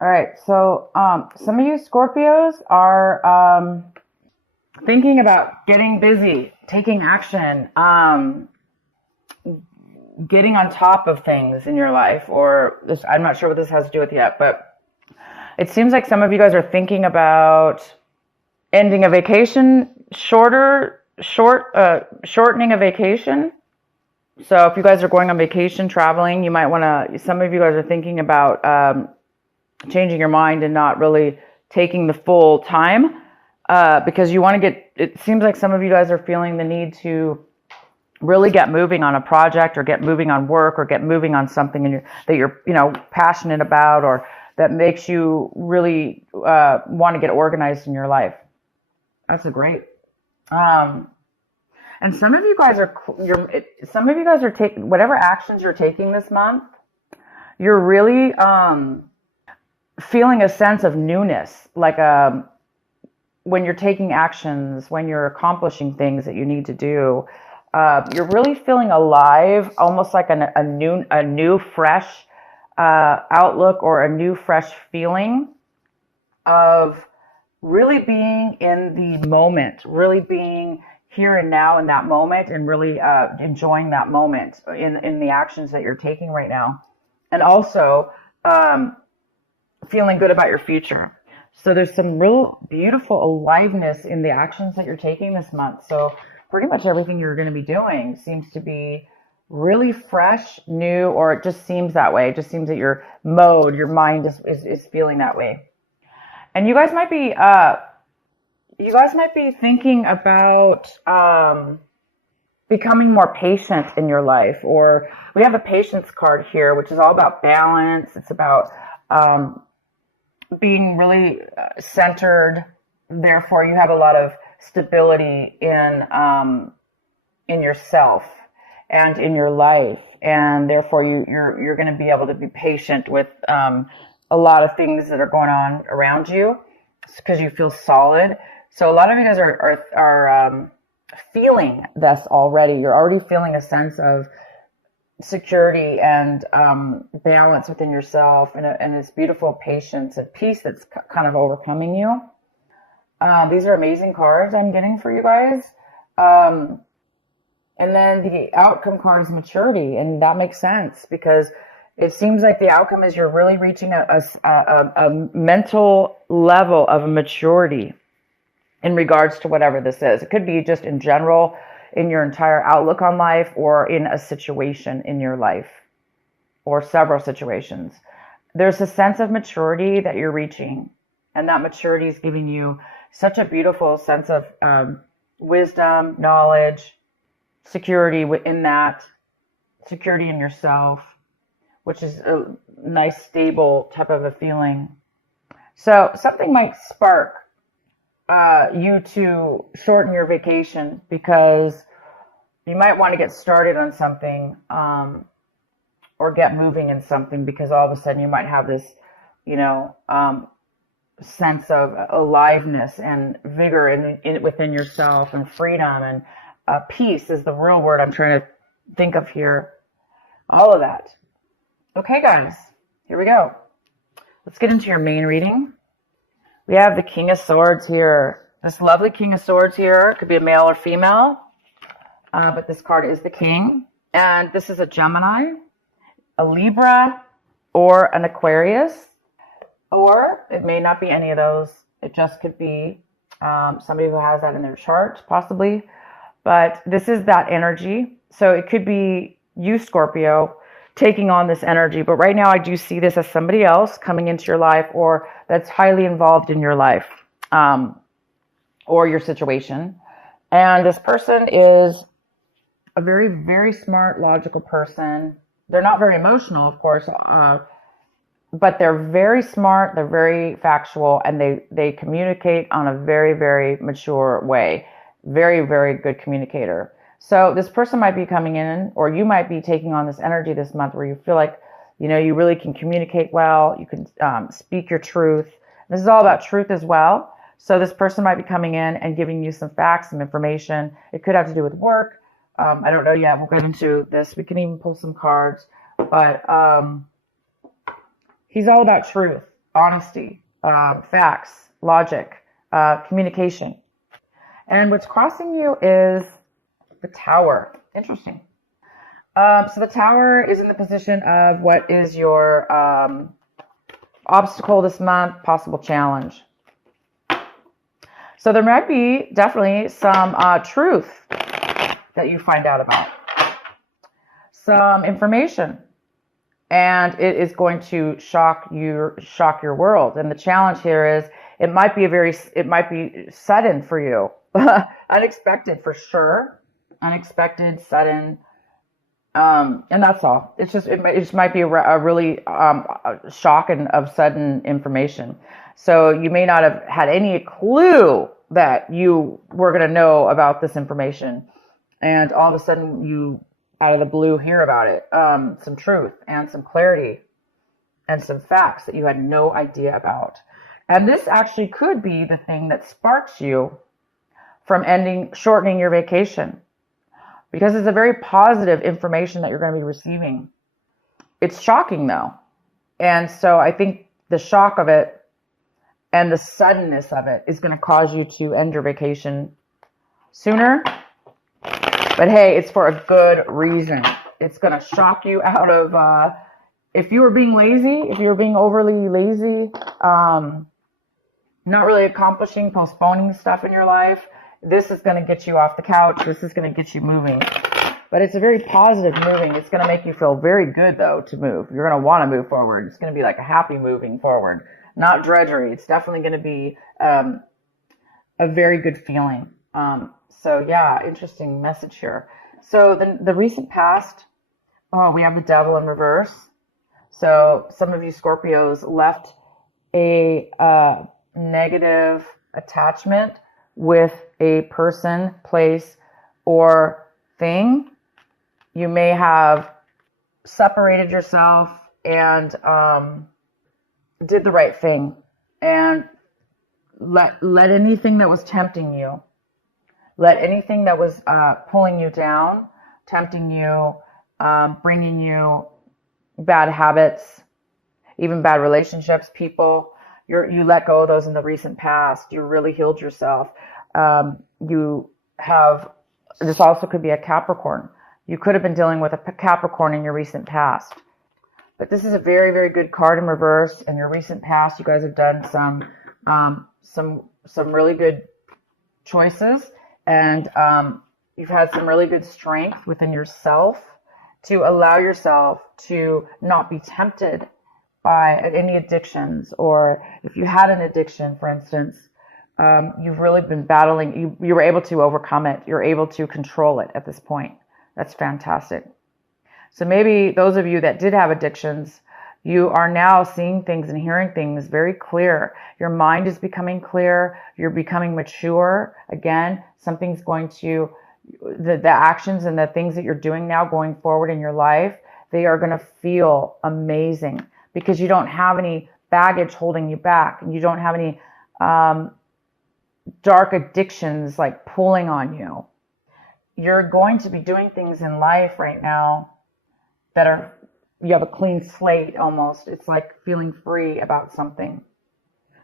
All right. So, some of you Scorpios are thinking about getting busy, taking action, getting on top of things in your life, or this, I'm not sure what this has to do with yet, but it seems like some of you guys are thinking about ending a vacation, shortening a vacation. So if you guys are going on vacation, traveling, you might want to, some of you guys are thinking about changing your mind and not really taking the full time because you want to get, it seems like some of you guys are feeling the need to really get moving on a project or get moving on work or get moving on something that you're, passionate about or that makes you really want to get organized in your life. That's a great. And some of you guys are taking whatever actions you're taking this month. You're really feeling a sense of newness, like when you're taking actions, when you're accomplishing things that you need to do. You're really feeling alive, almost like a new fresh outlook or a new fresh feeling of really being in the moment, really being here and now in that moment, and really enjoying that moment in the actions that you're taking right now, and also feeling good about your future. So there's some real beautiful aliveness in the actions that you're taking this month. So pretty much everything you're going to be doing seems to be really fresh, new, or it just seems that way. It just seems that your mind is feeling that way. And you guys might be thinking about becoming more patient in your life. Or we have a patience card here, which is all about balance. It's about being really centered. Therefore, you have a lot of stability in yourself and in your life, and therefore you're going to be able to be patient with a lot of things that are going on around you because you feel solid. So a lot of you guys are feeling this already. You're already feeling a sense of security and balance within yourself, and this beautiful patience and peace that's kind of overcoming you. These are amazing cards I'm getting for you guys. And then the outcome card is maturity, and that makes sense because it seems like the outcome is you're really reaching a mental level of maturity in regards to whatever this is. It could be just in general in your entire outlook on life, or in a situation in your life, or several situations. There's a sense of maturity that you're reaching, and that maturity is giving you such a beautiful sense of wisdom, knowledge, security within that, security in yourself, which is a nice, stable type of a feeling. So something might spark you to shorten your vacation because you might want to get started on something or get moving in something, because all of a sudden you might have this, sense of aliveness and vigor within yourself, and freedom, and peace is the real word I'm trying to think of here. All of that. Okay, guys, here we go. Let's get into your main reading. We have the King of Swords here. This lovely King of Swords here. It could be a male or female, but this card is the King. And this is a Gemini, a Libra, or an Aquarius. Or it may not be any of those. It just could be somebody who has that in their chart, possibly. But this is that energy. So it could be you, Scorpio, taking on this energy. But right now I do see this as somebody else coming into your life, or that's highly involved in your life or your situation. And this person is a very, very smart, logical person. They're not very emotional, of course, but they're very smart, they're very factual, and they communicate on a very, very mature way. Very, very good communicator. So this person might be coming in, or you might be taking on this energy this month where you feel like, you really can communicate well, you can speak your truth. This is all about truth as well. So this person might be coming in and giving you some facts, some information. It could have to do with work. I don't know yet. We'll get into this. We can even pull some cards. But he's all about truth. honesty, facts, logic, communication. And what's crossing you is the Tower. Interesting. So the Tower is in the position of what is your obstacle this month, possible challenge. So there might be definitely some truth that you find out about, some information, and it is going to shock your world. And the challenge here is it might be sudden for you, unexpected for sure, unexpected, sudden. And that's all. It just might be a really shock and of sudden information. So you may not have had any clue that you were going to know about this information, and all of a sudden you, out of the blue, hear about it. Some truth and some clarity and some facts that you had no idea about. And this actually could be the thing that sparks you from shortening your vacation. Because it's a very positive information that you're going to be receiving. It's shocking though. And so I think the shock of it and the suddenness of it is going to cause you to end your vacation sooner. But hey, it's for a good reason. It's going to shock you out of, if you were being lazy, if you were being overly lazy, not really accomplishing, postponing stuff in your life, this is going to get you off the couch. This is going to get you moving. But it's a very positive moving. It's going to make you feel very good, though, to move. You're going to want to move forward. It's going to be like a happy moving forward, not drudgery. It's definitely going to be a very good feeling. So, yeah, interesting message here. So the recent past, we have the devil in reverse. So some of you Scorpios left a negative attachment with a person, place, or thing. You may have separated yourself and did the right thing and let anything that was tempting you, let anything that was pulling you down, tempting you, bringing you bad habits, even bad relationships, people, you let go of those in the recent past. You really healed yourself. This also could be a Capricorn. You could have been dealing with a Capricorn in your recent past. But this is a very, very good card in reverse. In your recent past, you guys have done some really good choices, and you've had some really good strength within yourself to allow yourself to not be tempted by any addictions, or if you had an addiction, for instance, you've really been battling. You were able to overcome it. You're able to control it at this point. That's fantastic. So maybe those of you that did have addictions, you are now seeing things and hearing things very clear. Your mind is becoming clear. You're becoming mature. Again, something's going to, the actions and the things that you're doing now going forward in your life, they are going to feel amazing because you don't have any baggage holding you back. And you don't have any dark addictions like pulling on you. You're going to be doing things in life right now that are, you have a clean slate almost. It's like feeling free about something.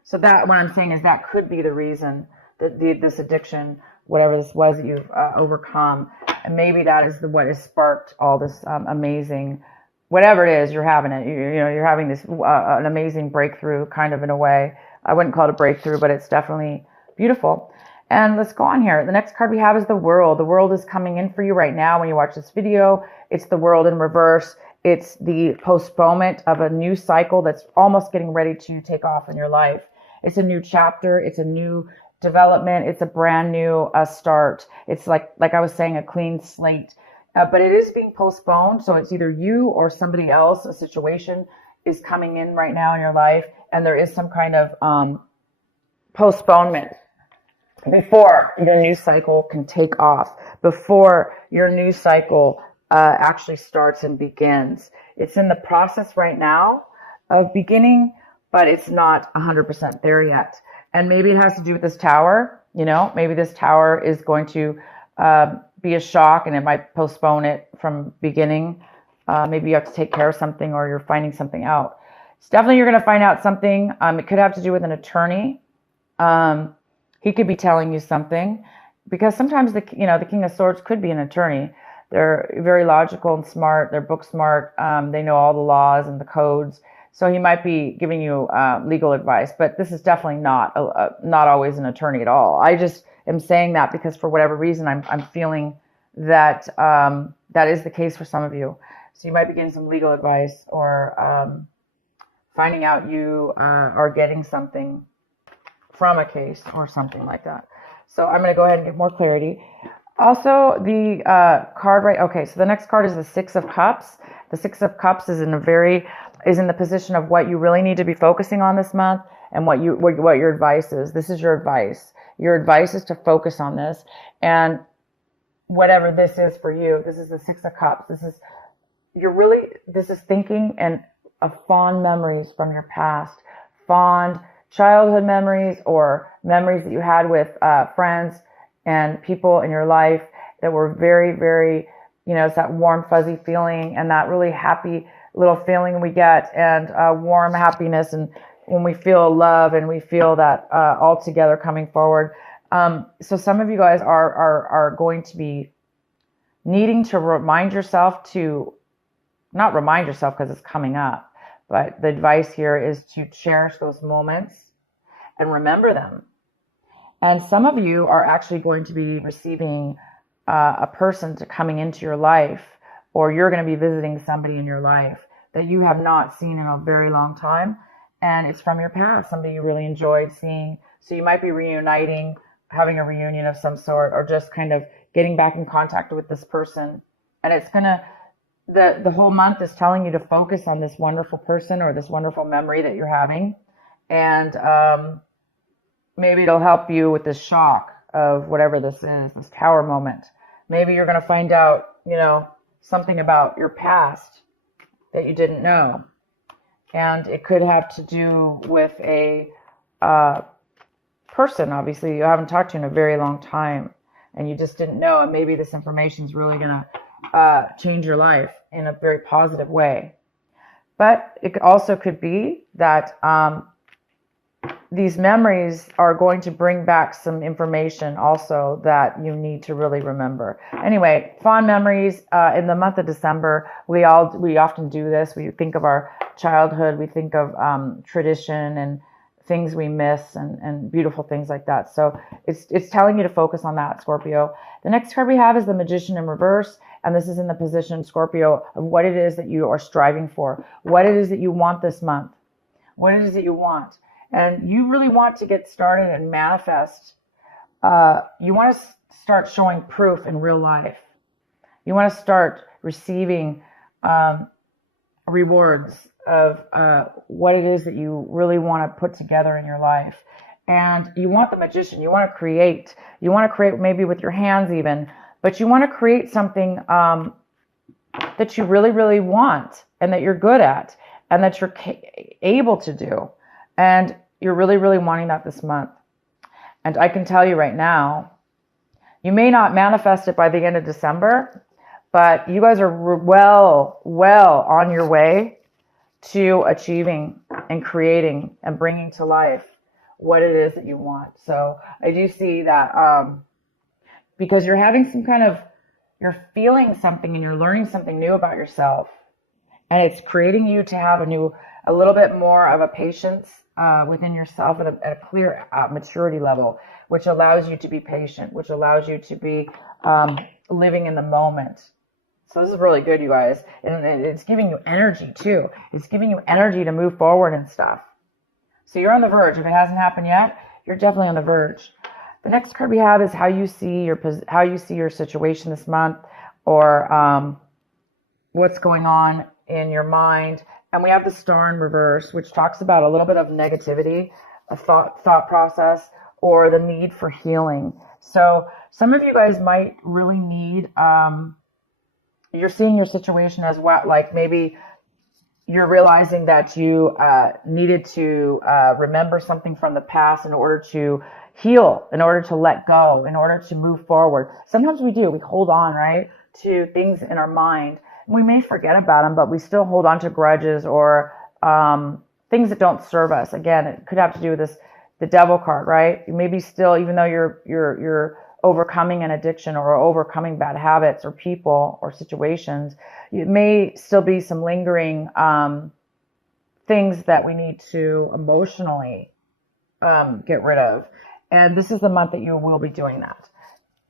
So that, what I'm saying is that could be the reason that this addiction, whatever this was that you've overcome, and maybe that is what has sparked all this amazing, whatever it is, you're having it. You're having this an amazing breakthrough, kind of, in a way. I wouldn't call it a breakthrough, but it's definitely beautiful. And let's go on here. The next card we have is the World. The World is coming in for you right now when you watch this video. It's the World in reverse. It's the postponement of a new cycle that's almost getting ready to take off in your life. It's a new chapter. It's a new development. It's a brand new start. It's like I was saying, a clean slate. But it is being postponed. So it's either you or somebody else. A situation is coming in right now in your life, and there is some kind of postponement before your new cycle can take off, before your new cycle actually starts and begins. It's in the process right now of beginning, but it's not 100% there yet. And maybe it has to do with this tower. Maybe this tower is going to be a shock, and it might postpone it from beginning. Maybe you have to take care of something, or you're finding something out. It's definitely you're going to find out something. It could have to do with an attorney. He could be telling you something, because sometimes the King of Swords could be an attorney. They're very logical and smart. They're book smart. They know all the laws and the codes. So he might be giving you legal advice, but this is definitely not always an attorney at all. I just am saying that because for whatever reason, I'm feeling that that is the case for some of you. So you might be getting some legal advice, or finding out you are getting something from a case or something like that. So I'm going to go ahead and get more clarity. Also, the card, right? Okay, so the next card is the Six of Cups. The Six of Cups is in the position of what you really need to be focusing on this month, and what your advice is. This is your advice. Your advice is to focus on this, and whatever this is for you. This is the Six of Cups. This is thinking and fond memories from your past, fond childhood memories, or memories that you had with friends and people in your life that were very, very, it's that warm, fuzzy feeling, and that really happy little feeling we get, and warm happiness, and when we feel love and we feel that all together coming forward. So some of you guys are going to be needing to remind yourself to, not remind yourself because it's coming up, but the advice here is to cherish those moments and remember them. And some of you are actually going to be receiving a person coming into your life, or you're going to be visiting somebody in your life that you have not seen in a very long time. And it's from your past, somebody you really enjoyed seeing. So you might be reuniting, having a reunion of some sort, or just kind of getting back in contact with this person. And it's going to, the whole month is telling you to focus on this wonderful person or this wonderful memory that you're having. And maybe it'll help you with this shock of whatever this is, this tower moment. Maybe you're going to find out, something about your past that you didn't know. And it could have to do with a person, obviously, you haven't talked to in a very long time, and you just didn't know, and maybe this information is really going to change your life in a very positive way. But it also could be that these memories are going to bring back some information also that you need to really remember. Anyway, fond memories in the month of December. We often do this. We think of our childhood. We think of tradition and things we miss, and beautiful things like that. So it's telling you to focus on that, Scorpio. The next card we have is the Magician in reverse. And this is in the position, Scorpio, of what it is that you are striving for, what it is that you want this month, what it is that you want. And you really want to get started and manifest. You want to start showing proof in real life. You want to start receiving rewards of what it is that you really want to put together in your life. And you want the Magician. You want to create. You want to create maybe with your hands even. But you want to create something that you really, really want, and that you're good at, and that you're able to do. And you're really, really wanting that this month. And I can tell you right now, you may not manifest it by the end of December, but you guys are well on your way to achieving and creating and bringing to life what it is that you want. So I do see that because you're having you're feeling something and you're learning something new about yourself. And it's creating you to have a little bit more of a patience within yourself at a clear maturity level, which allows you to be patient, which allows you to be living in the moment. So this is really good, you guys. And it's giving you energy too. It's giving you energy to move forward and stuff. So you're on the verge. If it hasn't happened yet, you're definitely on the verge. The next card we have is how you see your situation this month, or what's going on in your mind. And we have the Star in reverse, which talks about a little bit of negativity, a thought process, or the need for healing. So some of you guys might really need, you're seeing your situation as what, like maybe you're realizing that you needed to remember something from the past in order to heal, in order to let go, in order to move forward. Sometimes we hold on, right, to things in our mind. We may forget about them, but we still hold on to grudges or things that don't serve us. Again, it could have to do with this, the devil card, right? You maybe still, even though you're overcoming an addiction or overcoming bad habits or people or situations, it may still be some lingering things that we need to emotionally get rid of. And this is the month that you will be doing that.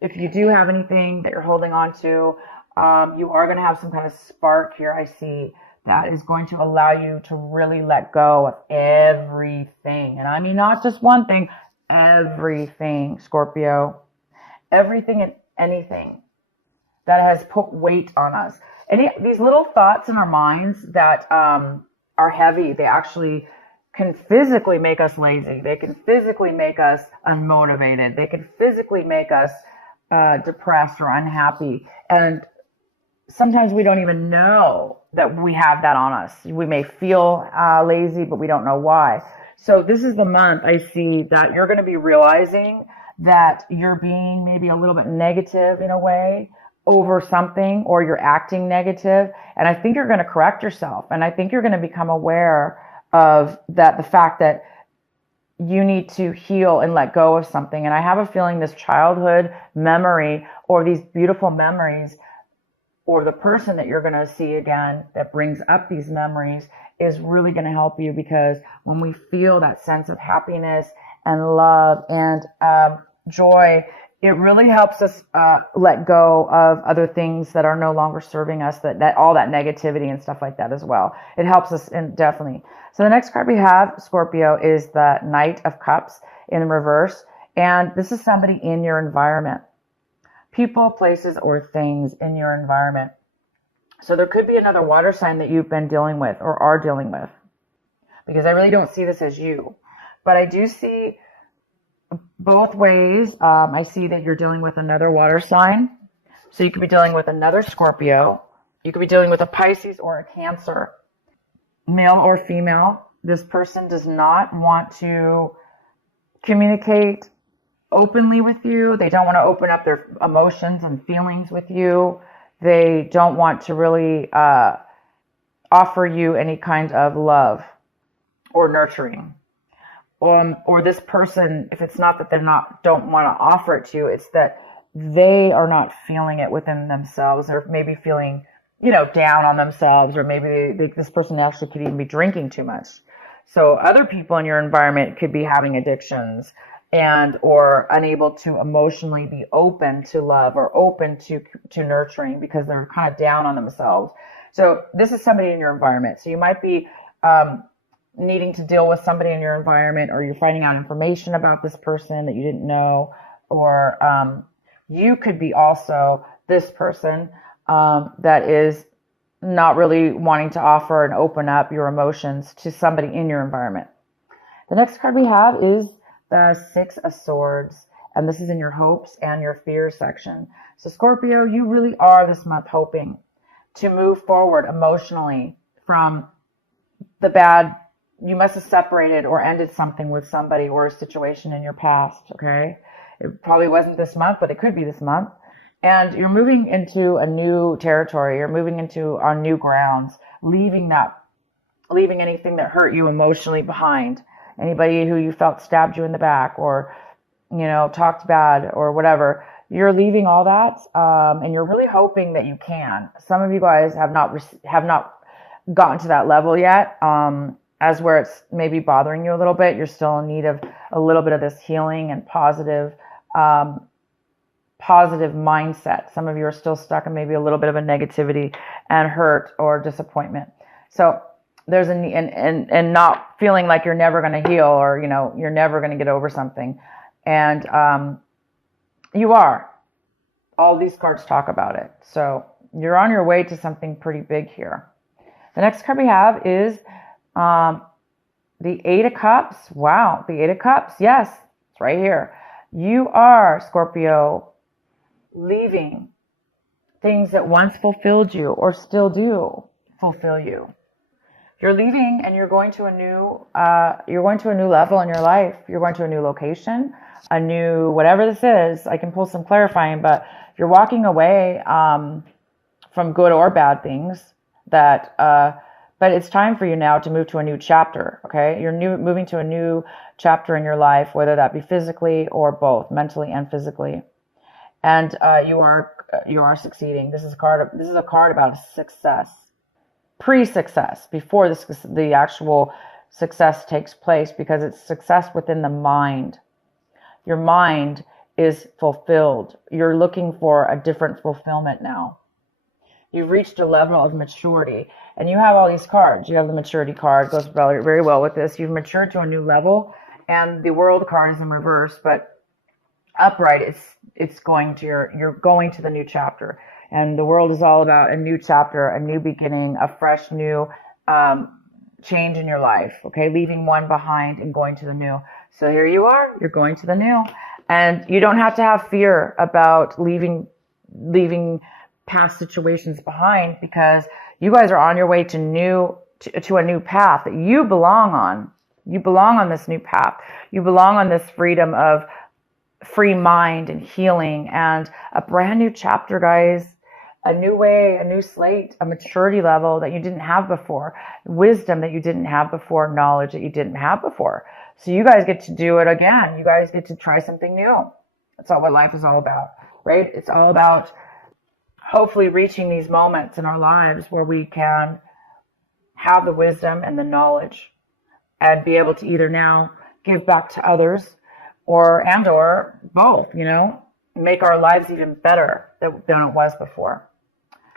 If you do have anything that you're holding on to, you are going to have some kind of spark here, I see, that is going to allow you to really let go of everything. And I mean, not just one thing, everything, Scorpio. Everything and anything that has put weight on us. These little thoughts in our minds that are heavy, they actually can physically make us lazy. They can physically make us unmotivated. They can physically make us depressed or unhappy. And sometimes we don't even know that we have that on us. We may feel lazy, but we don't know why. So this is the month I see that you're going to be realizing that you're being maybe a little bit negative in a way over something, or you're acting negative. And I think you're going to correct yourself. And I think you're going to become aware of that, the fact that you need to heal and let go of something. And I have a feeling this childhood memory or these beautiful memories or the person that you're going to see again that brings up these memories is really going to help you, because when we feel that sense of happiness and love and joy, it really helps us let go of other things that are no longer serving us, that all that negativity and stuff like that as well. It helps us definitely. So the next card we have, Scorpio, is the Knight of Cups in reverse. And this is somebody in your environment. People, places, or things in your environment. So there could be another water sign that you've been dealing with or are dealing with, because I really don't see this as you. But I do see both ways. I see that you're dealing with another water sign. So you could be dealing with another Scorpio. You could be dealing with a Pisces or a Cancer, male or female. This person does not want to communicate openly with you. They don't want to open up their emotions and feelings with you. They don't want to really offer you any kind of love or nurturing. Or this person, if it's not that don't want to offer it to you, it's that they are not feeling it within themselves, or maybe feeling, down on themselves, or maybe this person actually could even be drinking too much. So other people in your environment could be having addictions or unable to emotionally be open to love or open to nurturing, because they're kind of down on themselves. So this is somebody in your environment. So you might be needing to deal with somebody in your environment, or you're finding out information about this person that you didn't know, or you could be also this person that is not really wanting to offer and open up your emotions to somebody in your environment. The next card we have is the Six of Swords, and this is in your hopes and your fears section. So Scorpio, you really are this month hoping to move forward emotionally from the bad. You must have separated or ended something with somebody or a situation in your past, okay? It probably wasn't this month, but it could be this month. And you're moving into a new territory. You're moving into on new grounds, leaving anything that hurt you emotionally behind. Anybody who you felt stabbed you in the back or, talked bad or whatever. You're leaving all that, and you're really hoping that you can. Some of you guys have not gotten to that level yet, as where it's maybe bothering you a little bit. You're still in need of a little bit of this healing and positive mindset. Some of you are still stuck in maybe a little bit of a negativity and hurt or disappointment. So there's and not feeling like you're never going to heal, or you're never going to get over something, and you are. All these cards talk about it. So you're on your way to something pretty big here. The next card we have is the Eight of Cups. Wow, the Eight of Cups. Yes, it's right here. You are, Scorpio, leaving things that once fulfilled you or still do fulfill you. You're leaving and you're going to a new level in your life. You're going to a new location, a new whatever this is. I can pull some clarifying, but you're walking away from good or bad things that But it's time for you now to move to a new chapter, okay? You're moving to a new chapter in your life, whether that be physically or both, mentally and physically. And you are succeeding. This is a card about success, pre-success, before the actual success takes place, because it's success within the mind. Your mind is fulfilled. You're looking for a different fulfillment now. You've reached a level of maturity, and you have all these cards. You have the maturity card, goes very, very well with this. You've matured to a new level, and the world card is in reverse, but upright, it's going to you're going to the new chapter. And the world is all about a new chapter, a new beginning, a fresh new change in your life, okay? Leaving one behind and going to the new. So here you are, you're going to the new. And you don't have to have fear about leaving past situations behind, because you guys are on your way to a new path that you belong on. You belong on this new path. You belong on this freedom of free mind and healing and a brand new chapter, guys. A new way, a new slate, a maturity level that you didn't have before, wisdom that you didn't have before, knowledge that you didn't have before. So you guys get to do it again. You guys get to try something new. That's all what life is all about, right? It's all about hopefully reaching these moments in our lives where we can have the wisdom and the knowledge and be able to either now give back to others or both, make our lives even better than it was before.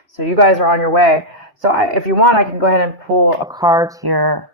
So you guys are on your way. So if you want, I can go ahead and pull a card here